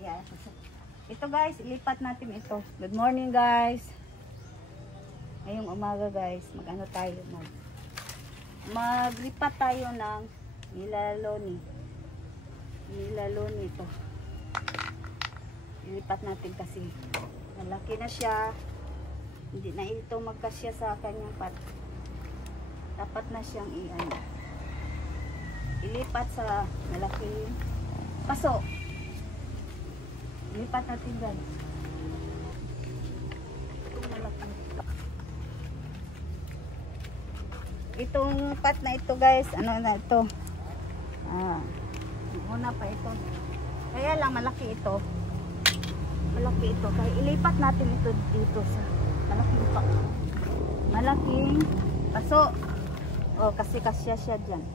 Yeah. Ito guys, ilipat natin ito. Good morning guys. Ngayong umaga guys, mag-ano tayo maglipat tayo ng nilaloni. Nilaloni ito. Ilipat natin kasi malaki na siya. Hindi na ito magkasya sa kanyang pat. Dapat na siyang ilipat sa malaking paso. Ilipat natin guys. Itong pat na ito guys, ano na ito? Una pa ito. Kaya lang malaki ito. Malaki ito. Kaya ilipat natin ito dito sa malaking paso. Oh, kasi kasya siya dyan.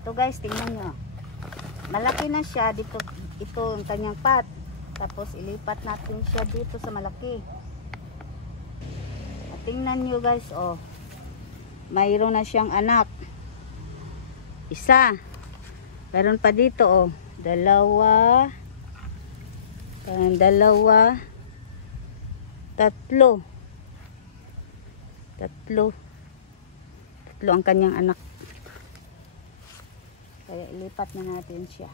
Ito guys, tingnan nyo. Malaki na siya dito. Ito ang kanyang pat. Tapos ilipat natin siya dito sa malaki. At tingnan nyo guys, oh. Mayroon na siyang anak. Isa. Meron pa dito, oh. Dalawa. Dalawa. Tatlo ang kanyang anak. Kaya ilipat na natin siya.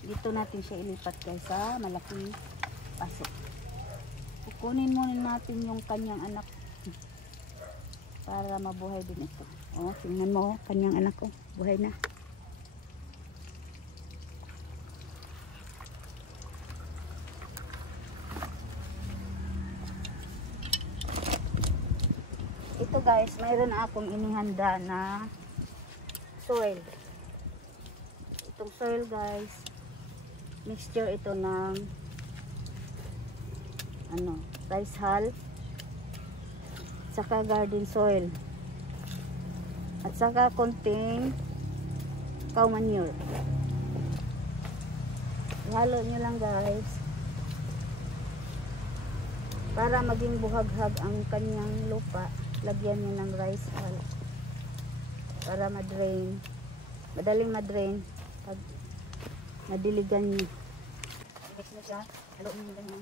Dito natin siya ilipat guys sa malaking paso. Kukunin muna natin yung kanyang anak para mabuhay din ito. Oh, tingnan mo, kanyang anak ko, buhay na. Ito guys, mayroon akong inihanda na soil. Itong soil guys, mixture ito ng rice hull, saka garden soil, at saka konting cow manure. Ihalo nyo lang guys para maging buhaghag ang kanyang lupa. Lagyan nyo ng rice hull para ma-drain, madaling ma-drain pag nadiligan nyo. Mix na siya, halo nyo ganyan.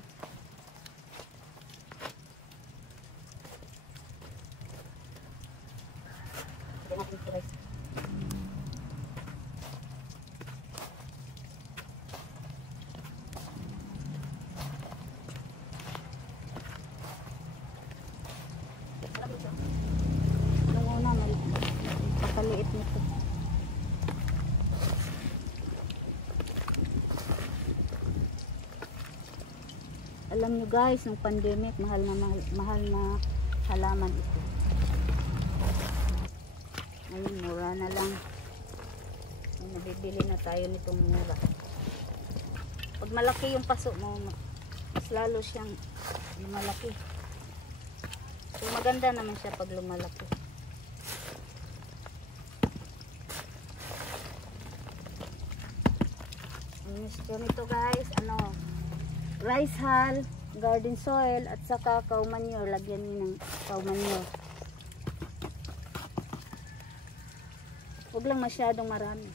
Rice. Yung una, pakaliit nito. Alam nyo guys, ng pandemic, mahal na halaman ito. Ngayon, mura na lang. Nabibili na tayo nitong mura. Pag malaki yung paso mo, mas lalo siyang lumalaki. So, maganda naman siya pag lumalaki. Ang mixture nito guys, rice hull, garden soil, at saka cow manure. Lagyan niyo ng cow manure. Huwag lang masyadong marami.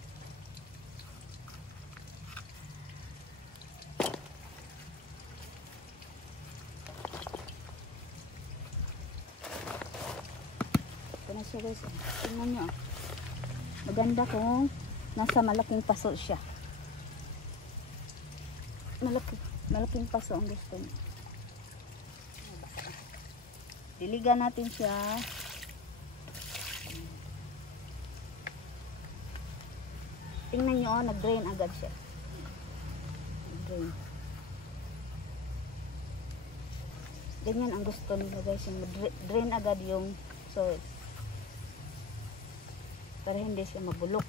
Ito na siya guys. Tingnan nyo. Maganda kung nasa malaking paso siya. Malaking paso ang gusto niya. Diligan natin siya. Tingnan nyo, nag-drain agad siya. Nag-drain. Ganyan ang gusto nila guys, yung drain agad yung soil. Para hindi siya mabulok.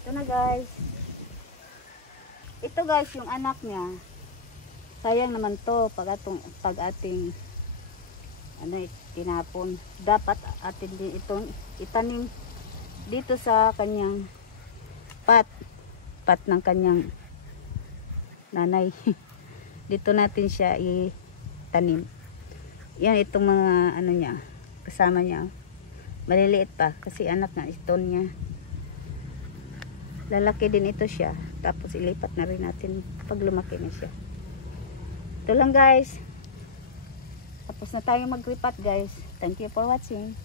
Ito na guys. Ito guys, yung anak niya. Sayang naman to pag ating tinapon. Dapat atin din itong itanim dito sa kanyang pat ng kanyang nanay. Dito natin siya itanim. Yan itong mga ano niya, kasama niya. Maliliit pa kasi anak nga ito niya. Lalaki din ito siya. Tapos ilipat na rin natin pag lumaki na siya. Ito lang guys. Tapos na tayo maglipat guys. Thank you for watching.